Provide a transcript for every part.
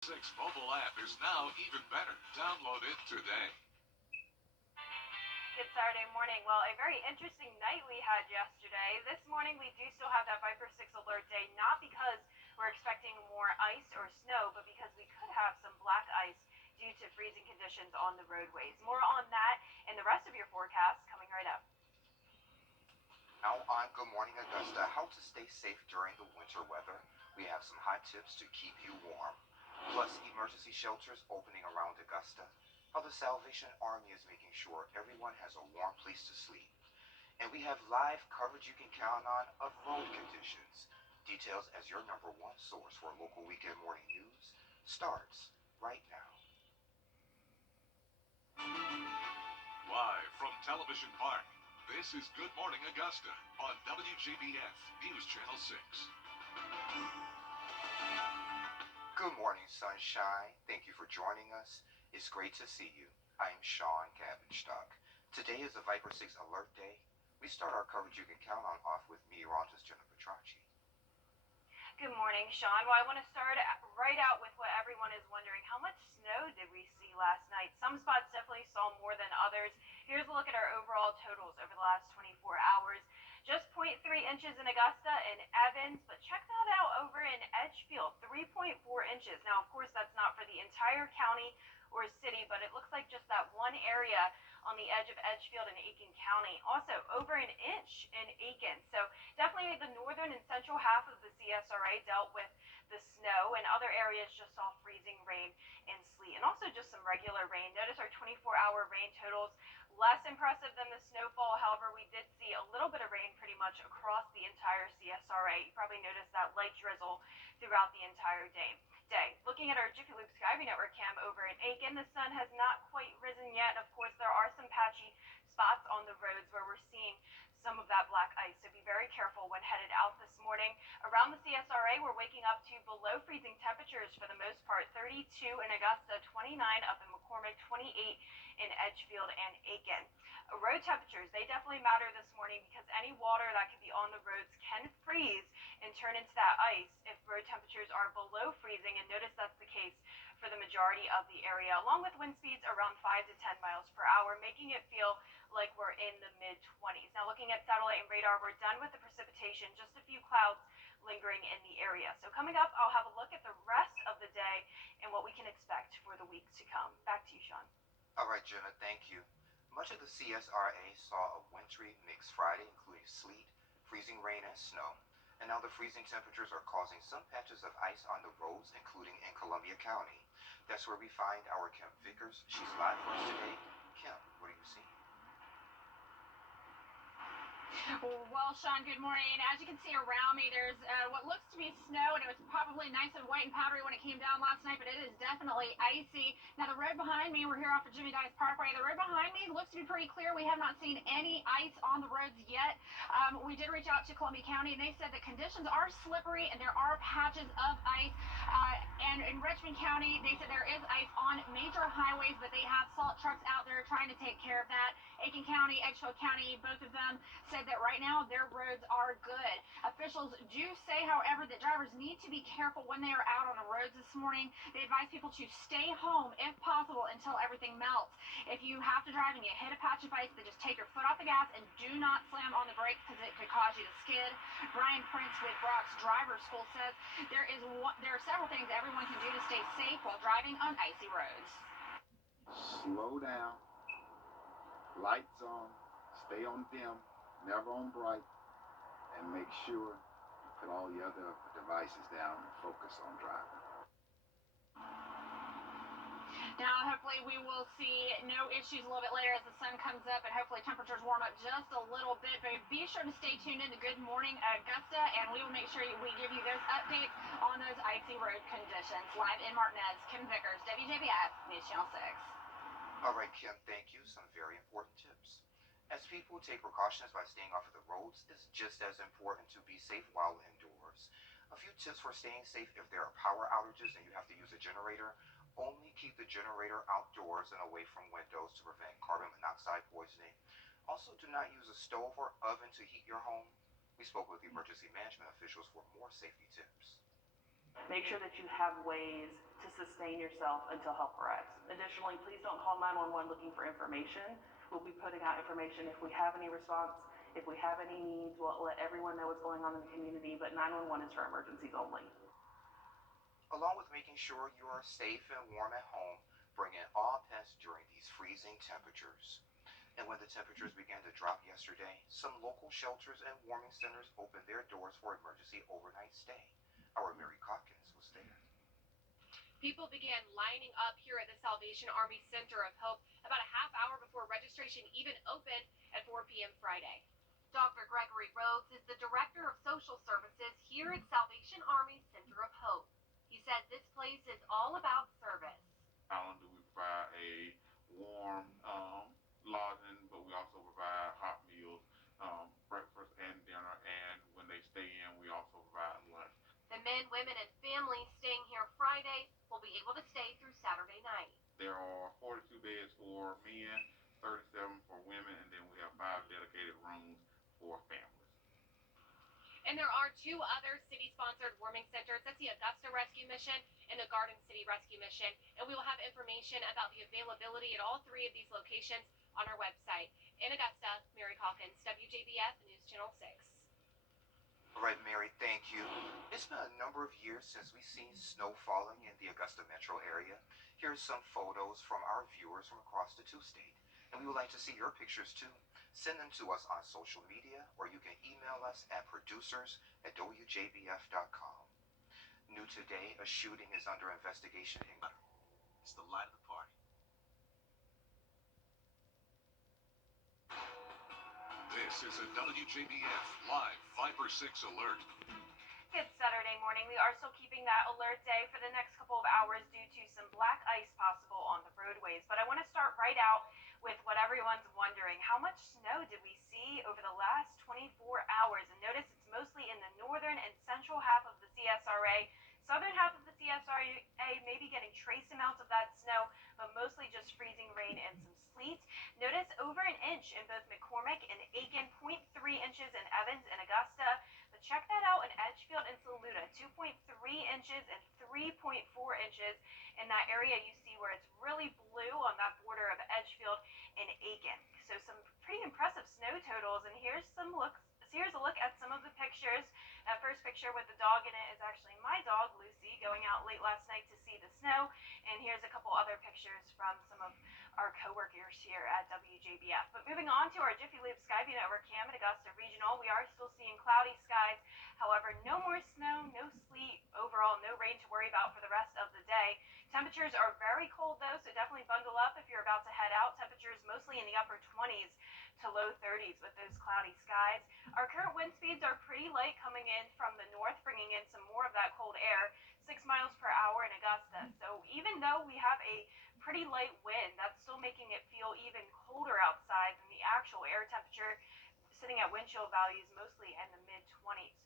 6 mobile app is now even better. Download it today. Good Saturday morning. Well, a very interesting night we had yesterday. This morning we do still have that Viper 6 alert day, not because we're expecting more ice or snow, but because we could have some black ice due to freezing conditions on the roadways. More on that and the rest of your forecast coming right up. Now on Good Morning Augusta, how to stay safe during the winter weather. We have some hot tips to keep you warm. Plus, emergency shelters opening around Augusta. How the Salvation Army is making sure everyone has a warm place to sleep. And we have live coverage you can count on of road conditions. Details as your number one source for local weekend morning news starts right now. Live from Television Park, this is Good Morning Augusta on Wjbf News Channel 6. Good morning, sunshine. Thank you for joining us. It's great to see you. I'm Sean Cabbage-Stock. Today is the Viper 6 alert day. We start our coverage you can count on off with meteorologist Jennifer Tracci. Good morning, Sean. Well, I want to start right out with what everyone is wondering. How much snow did we see last night? Some spots definitely saw more than others. Here's a look at our overall totals over the last 24 hours. Just 0.3 inches in Augusta and Evans, but check that out over in Edgefield, 3.4 inches. Now, of course, that's not for the entire county or city, but it looks like just that one area on the edge of Edgefield and Aiken County. Also, over an inch in Aiken. So definitely the northern and central half of the CSRA dealt with the snow, and other areas just saw freezing rain and sleet, and also just some regular rain. Notice our 24-hour rain totals less impressive than the snowfall. However, we did see a little bit of rain pretty much across the entire CSRA. You probably noticed that light drizzle throughout the entire day. Looking at our Jiffy Lube Skyview Network cam over in Aiken, the sun has not quite risen yet. Of course, there are some patchy spots on the roads where we're seeing some of that black ice, so be very careful when headed out this morning. Around the CSRA, we're waking up to below freezing temperatures for the most part. 32 in Augusta, 29 up in McCormick, 28 in Edgefield and Aiken. Road temperatures, they definitely matter this morning because any water that could be on the roads can freeze and turn into that ice if road temperatures are below freezing, and notice that's the case for the majority of the area, along with wind speeds around 5 to 10 miles per hour, making it feel like we're in the mid-20s. Now, looking at satellite and radar, we're done with the precipitation, just a few clouds lingering in the area. So coming up, I'll have a look at the rest of the day and what we can expect for the weeks to come. Back to you, Sean. All right, Jenna, thank you. Much of the CSRA saw a wintry mix Friday, including sleet, freezing rain, and snow. And now the freezing temperatures are causing some patches of ice on the roads, including in Columbia County. That's where we find our Kim Vickers. She's live for us today. Kim, what do you see? Well, Sean, good morning. As you can see around me, there's what looks to be snow, and it was probably nice and white and powdery when it came down last night, but it is definitely icy. Now, the road behind me, we're here off of Jimmy Dice Parkway. The road behind me looks to be pretty clear. We have not seen any ice on the roads yet. We did reach out to Columbia County, and they said the conditions are slippery, and there are patches of ice. And in Richmond County, they said there is ice on major highways, but they have salt trucks out there trying to take care of that. Aiken County, Edgefield County, both of them said that right now their roads are good. Officials do say, however, that drivers need to be careful when they are out on the roads this morning. They advise people to stay home if possible until everything melts. If you have to drive and you hit a patch of ice, then just take your foot off the gas and do not slam on the brakes because it could cause you to skid. Brian Prince with Brock's Driver School says there are several things everyone can do to stay safe while driving on icy roads. Slow down, lights on, stay on dim, never on bright, and make sure you put all the other devices down and focus on driving. Now, hopefully we will see no issues a little bit later as the sun comes up, and hopefully temperatures warm up just a little bit. But be sure to stay tuned in to Good Morning Augusta, and we will make sure we give you those updates on those icy road conditions. Live in Martinez, Kim Vickers, WJBF News Channel 6. All right, Kim, thank you. Some very important tips. As people take precautions by staying off of the roads, it's just as important to be safe while indoors. A few tips for staying safe if there are power outages and you have to use a generator. Only keep the generator outdoors and away from windows to prevent carbon monoxide poisoning. Also, do not use a stove or oven to heat your home. We spoke with emergency management officials for more safety tips. Make sure that you have ways to sustain yourself until help arrives. Additionally, please don't call 911 looking for information. We'll be putting out information if we have any response, if we have any needs. We'll let everyone know what's going on in the community, but 911 is for emergencies only. Along with making sure you are safe and warm at home, bring in all pets during these freezing temperatures. And when the temperatures began to drop yesterday, some local shelters and warming centers opened their doors for emergency overnight stay. Our Mary Calkins was there. People began lining up here at the Salvation Army Center of Hope about a half hour before registration even opened at 4 p.m. Friday. Dr. Gregory Rhodes is the Director of Social Services here at Salvation Army Center of Hope. He said this place is all about service. Not only do we provide a warm lodging, but we also provide hot meals, breakfast and dinner, and when they stay in, we also provide lunch. The men, women, and families staying here Friday will be able to stay through Saturday night. There are 42 beds for men, 37 for women, and then we have 5 dedicated rooms for families. And there are 2 other city-sponsored warming centers. That's the Augusta Rescue Mission and the Garden City Rescue Mission. And we will have information about the availability at all 3 of these locations on our website. In Augusta, Mary Calkins, WJBF News Channel 6. All right, Mary, thank you. It's been a number of years since we've seen snow falling in the Augusta metro area. Here's some photos from our viewers from across the two-state. And we would like to see your pictures too. Send them to us on social media, or you can email us at producers@wjbf.com. New today, a shooting is under investigation in... It's the light of the party. This is a WJBF Live 5/6 alert. Good Saturday morning. We are still keeping that alert day for the next couple of hours due to some black ice possible on the roadways. But I want to start right out with what everyone's wondering. How much snow did we see over the last 24 hours? And notice it's mostly in the northern and central half of the CSRA. Southern half of the CSRA may be getting trace amounts of that snow, but mostly just freezing rain and some sleet. Notice over an inch in both McCormick and Aiken, 0.3 inches in Evans and Augusta. But check that out in Edgefield and Saluda, 2.3 inches and 3.4 inches in that area. You see where it's really blue on that border of Edgefield and Aiken. So some pretty impressive snow totals. And here's a look at some of the pictures. That first picture with the dog in it is actually my dog, Lucy, going out late last night to see the snow. And here's a couple other pictures from some of our coworkers here at WJBF. But moving on to our Jiffy Lube Skyview Network cam at Augusta Regional, we are still seeing cloudy skies. However, no more snow, no sleet, overall no rain to worry about for the rest of the day. Temperatures are very cold though, so definitely bundle up if you're about to head out. Temperatures mostly in the upper 20s to low 30s with those cloudy skies. Our current wind speeds are pretty light coming in from the north, bringing in some more of that cold air, 6 miles per hour in Augusta. So even though we have a pretty light wind, that's still making it feel even colder outside than the actual air temperature, sitting at wind chill values mostly in the mid-20s.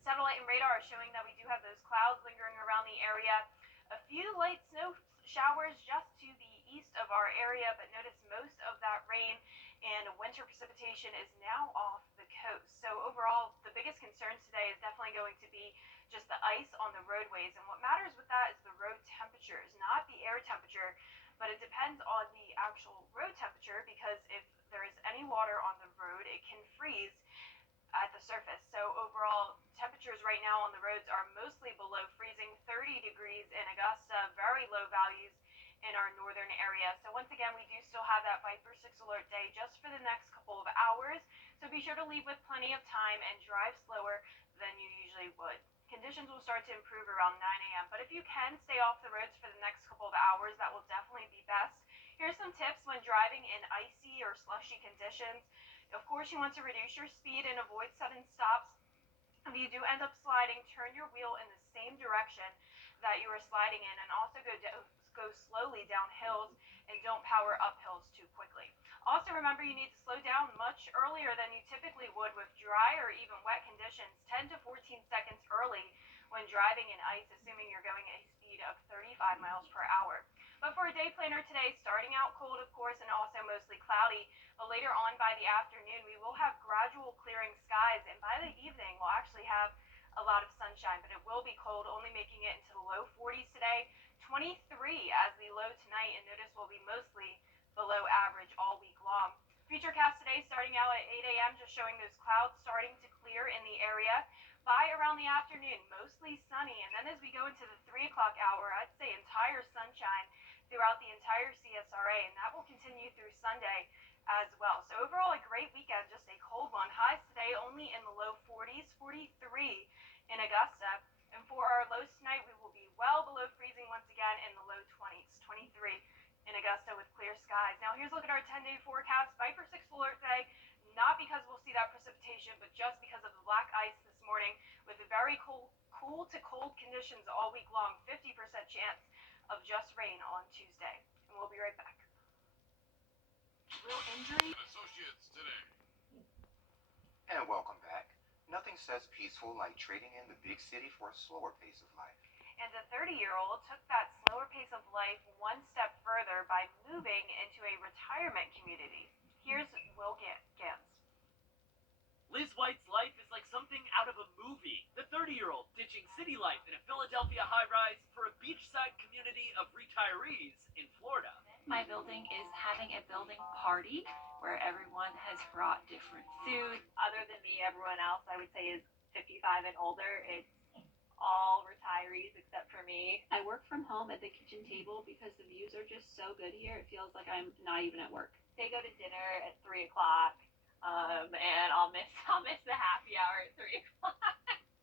Satellite and radar are showing that we do have those clouds lingering around the area. A few light snow showers just to the east of our area, but notice most of that rain and winter precipitation is now off the coast. So overall, the biggest concerns today is definitely going to be just the ice on the roadways. And what matters with that is the road temperatures, not the air temperature, but it depends on the actual road temperature, because if there is any water on the road, it can freeze at the surface. So overall, temperatures right now on the roads are mostly below freezing, 30 degrees in Augusta, very low values in our northern area. So once again, we do still have that 5/6 alert day just for the next couple of hours. So be sure to leave with plenty of time and drive slower than you usually would. Conditions will start to improve around 9 a.m. But if you can stay off the roads for the next couple of hours, that will definitely be best. Here's some tips when driving in icy or slushy conditions. Of course, you want to reduce your speed and avoid sudden stops. If you do end up sliding, turn your wheel in the same direction that you are sliding in, and also go slowly down hills and don't power up hills too quickly. Also remember, you need to slow down much earlier than you typically would with dry or even wet conditions, 10 to 14 seconds early when driving in ice, assuming you're going at a speed of 35 miles per hour. But for a day planner today, starting out cold, of course, and also mostly cloudy. But later on by the afternoon, we will have gradual clearing skies, and by the evening, we'll actually have a lot of sunshine, but it will be cold, only making it into the low 40s today. 23 as the low tonight, and notice will be mostly below average all week long. Futurecast today starting out at 8 a.m. just showing those clouds starting to clear in the area. By around the afternoon, mostly sunny, and then as we go into the 3 o'clock hour, I'd say entire sunshine throughout the entire CSRA, and that will continue through Sunday as well. So overall, a great weekend, just a cold one. Highs today only in the low 40s, 43 in Augusta. And for our lows tonight, we will be well below freezing once again in the low 20s, 23 in Augusta with clear skies. Now here's a look at our 10-day forecast. Viper 6 alert day, not because we'll see that precipitation, but just because of the black ice this morning with very cool to cold conditions all week long. 50% chance of just rain on Tuesday. And we'll be right back. Real injury? Associates today. And welcome back. Nothing says peaceful like trading in the big city for a slower pace of life. And a 30-year-old took that slower pace of life one step further by moving into a retirement community. Here's Will Gans. Liz White's life is like something out of a movie. The 30-year-old ditching city life in a Philadelphia high-rise for a beachside community of retirees in Florida. My building is having a building party where everyone has brought different food. Other than me, everyone else I would say is 55 and older. It's all retirees except for me. I work from home at the kitchen table because the views are just so good here. It feels like I'm not even at work. They go to dinner at 3 o'clock, and I'll miss the happy hour at 3 o'clock.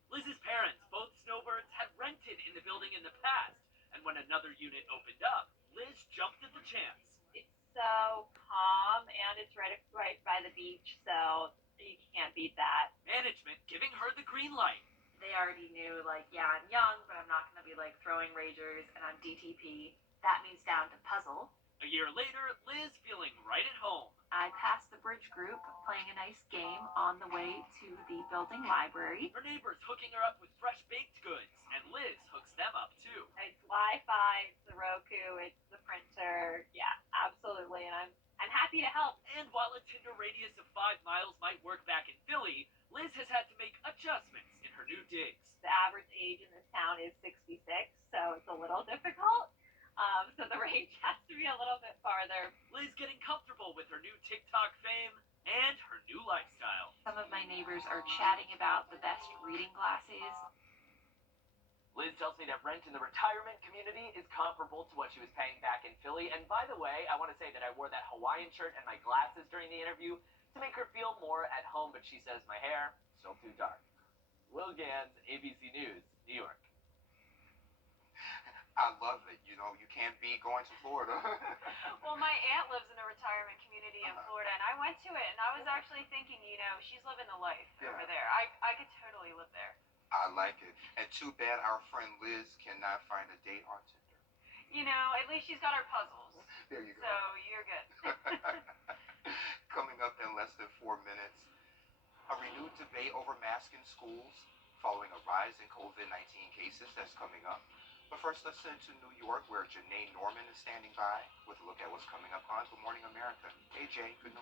Liz's parents, both snowbirds, had rented in the building in the past, and when another unit opened up, Liz jumped at the chance. It's so calm, and it's right by the beach, so you can't beat that. Management giving her the green light. They already knew, yeah, I'm young, but I'm not going to be, throwing ragers, and I'm DTP. That means down to puzzle. A year later, Liz feeling right at home. I passed the bridge group, playing a nice game on the way to the building library. Her neighbors hooking her up with fresh baked goods, and Liz hooks them up too. It's Wi-Fi, it's the Roku, it's the printer. Yeah, absolutely, and I'm happy to help. And while a Tinder radius of 5 miles might work back in Philly, Liz has had to make adjustments in her new digs. The average age in this town is 66, so it's a little difficult. So the range has to be a little bit farther. Liz getting comfortable with her new TikTok fame and her new lifestyle. Some of my neighbors are chatting about the best reading glasses. Liz tells me that rent in the retirement community is comparable to what she was paying back in Philly. And by the way, I want to say that I wore that Hawaiian shirt and my glasses during the interview to make her feel more at home, but she says my hair still too dark. Will Gans, ABC News, New York. I love it. You can't be going to Florida. Well, my aunt lives in a retirement community in Florida, and I went to it, and I was actually thinking, she's living the life over there. I could totally live there. I like it. And too bad our friend Liz cannot find a date on Tinder. At least she's got her puzzles. There you go. So you're good. Coming up in less than 4 minutes, a renewed debate over masks in schools following a rise in COVID-19 cases that's coming up. But first, let's send to New York, where Janae Norman is standing by with a look at what's coming up on Good Morning America. Hey, Jay, good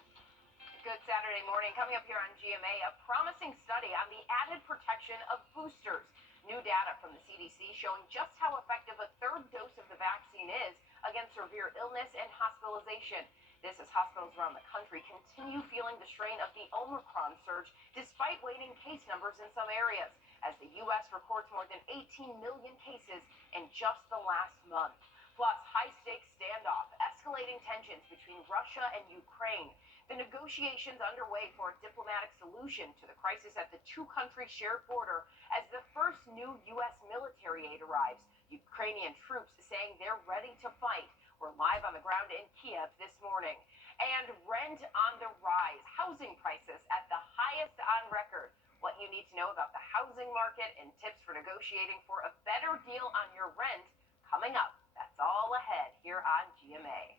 Saturday morning. Coming up here on GMA, a promising study on the added protection of boosters. New data from the CDC showing just how effective a third dose of the vaccine is against severe illness and hospitalization. This as hospitals around the country continue feeling the strain of the Omicron surge despite waning case numbers in some areas, as the U.S. records more than 18 million cases in just the last month. Plus, high-stakes standoff, escalating tensions between Russia and Ukraine, the negotiations underway for a diplomatic solution to the crisis at the two-country shared border as the first new U.S. military aid arrives. Ukrainian troops saying they're ready to fight. We're live on the ground in Kiev this morning. And rent on the rise, housing prices at the highest on record. What you need to know about the housing market and tips for negotiating for a better deal on your rent coming up. That's all ahead here on GMA.